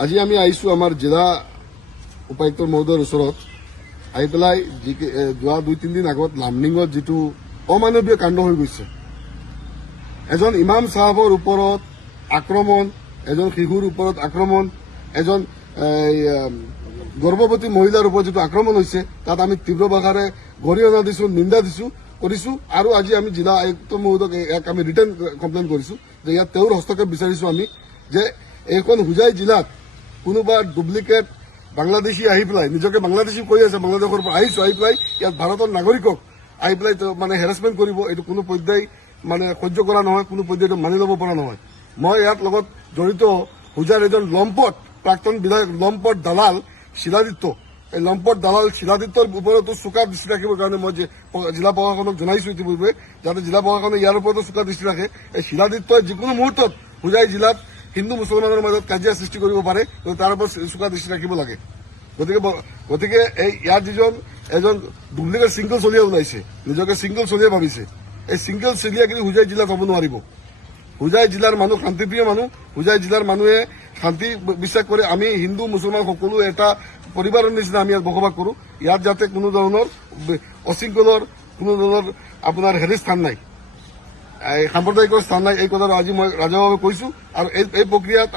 আজি আমি আহিছো আমাৰ জিলা উপায়ুক্ত মহোদয়ৰ ওচৰত আহি পেলাই যোৱা 2-3 দিন আগত লামডিঙত যিটো অমানৱীয় কাণ্ড হৈ গৈছে, এজন ইমাম চাহাবৰ ওপৰত আক্ৰমণ, এজন শিশুৰ ওপৰত আক্ৰমণ, এজন গৰ্ভৱতী মহিলাৰ ওপৰত যিটো আক্ৰমণ হৈছে তাত আমি তীব্ৰ ভাষাৰে গৰিহণা দিছো, নিন্দা কৰিছো আৰু আজি আমি জিলা আয়ুক্ত মহোদয়ক ইয়াক আমি ৰিটাৰ্ণ কমপ্লেইন কৰিছো যে ইয়াত তেওঁৰ হস্তক্ষেপ বিচাৰিছো আমি যে এইখন হোজাই জিলাত কোনোবা ডুপ্লিকেট বাংলাদেশী আহি পেলাই নিজকে বাংলাদেশী কৈ আছে, বাংলাদেশৰ পৰা আহিছো, আহি পেলাই ইয়াত ভাৰতৰ নাগৰিকক আহি পেলাই মানে হেৰাছমেণ্ট কৰিব, এইটো কোনো পৰ্যায় মানে সহ্য কৰা নহয়, কোনো পৰ্যায়ত মানি ল'ব পৰা নহয়। মই ইয়াৰ লগত জড়িত হোজাৰ এজন লম্পট প্ৰাক্তন বিধায়ক, লম্পট দালাল শিলাদিত্য, এই লম্পট দালাল শিলাদিত্যৰ ওপৰতো চোকা দৃষ্টি ৰাখিবৰ কাৰণে মই জিলা প্ৰশাসনক জনাইছো ইতিপূৰ্বে, যাতে জিলা প্ৰশাসনে ইয়াৰ ওপৰতো চোকা দৃষ্টি ৰাখে। এই শিলাদিত্যই যিকোনো মুহূৰ্তত হোজাই জিলাত হিন্দু মুছলমানৰ মাজত কাজিয়া সৃষ্টি কৰিব পাৰে, তাৰ ওপৰত চোকা দৃষ্টি ৰাখিব লাগে। গতিকে ইয়াত যিজন এজন ডুপ্লিকেট ছিংগল চলিয়া ওলাইছে, নিজকে ছিংগল চলিয়া ভাবিছে, এই ছিংগল চলিয়া কিন্তু হোজাই জিলাত হ'ব নোৱাৰিব। হোজাই জিলাৰ মানুহ শান্তিপ্ৰিয় মানুহ, হোজাই জিলাৰ মানুহে শান্তি বিশ্বাস কৰে। আমি হিন্দু মুছলমান সকলো এটা পৰিবাৰৰ নিচিনা আমি ইয়াত বসবাস কৰো। ইয়াত যাতে কোনো ধৰণৰ অশৃংখলৰ, কোনো ধৰণৰ আপোনাৰ স্থান নাই, সাম্প্ৰদায়িকৰ স্থান নাই, এই কথাটো আজি মই ৰাজহুৱাভাৱে কৈছো। আৰু এই প্ৰক্ৰিয়াত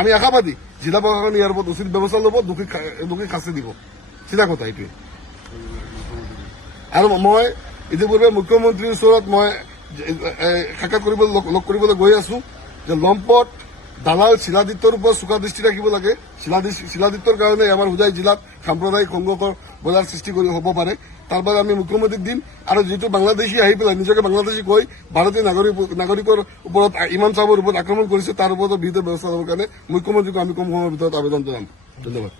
আমি আশাবাদী জিলা প্ৰশাসনে ইয়াৰ ওপৰত উচিত ব্যৱস্থা ল'ব, দোষী শাস্তি দিব, চিধা কথা এইটোৱে। আৰু মই ইতিপূৰ্বে মুখ্যমন্ত্ৰীৰ ওচৰত মই সাক্ষাৎ লগ কৰিবলৈ গৈ আছো যে লম্পট দালাল শিলাদিত্যৰ ওপৰত চোকা দৃষ্টি ৰাখিব লাগে। শিলাদিত্যৰ কাৰণে আমাৰ হোজাই জিলাত সাম্প্ৰদায়িক সংঘৰ্ষৰ বজাৰ সৃষ্টি হ'ব পাৰে, তাৰ বাবে আমি মুখ্যমন্ত্ৰীক দিম। আৰু যিটো বাংলাদেশী আহি পেলাই নিজকে বাংলাদেশী কৈ ভাৰতীয় নাগৰিকৰ ওপৰত ইমাম চাহাবৰ ওপৰত আক্ৰমণ কৰিছে, তাৰ ওপৰত বিহিত ব্যৱস্থা ল'বৰ কাৰণে মুখ্যমন্ত্ৰীক আমি কম সময়ৰ ভিতৰত আবেদন জনাম। ধন্যবাদ।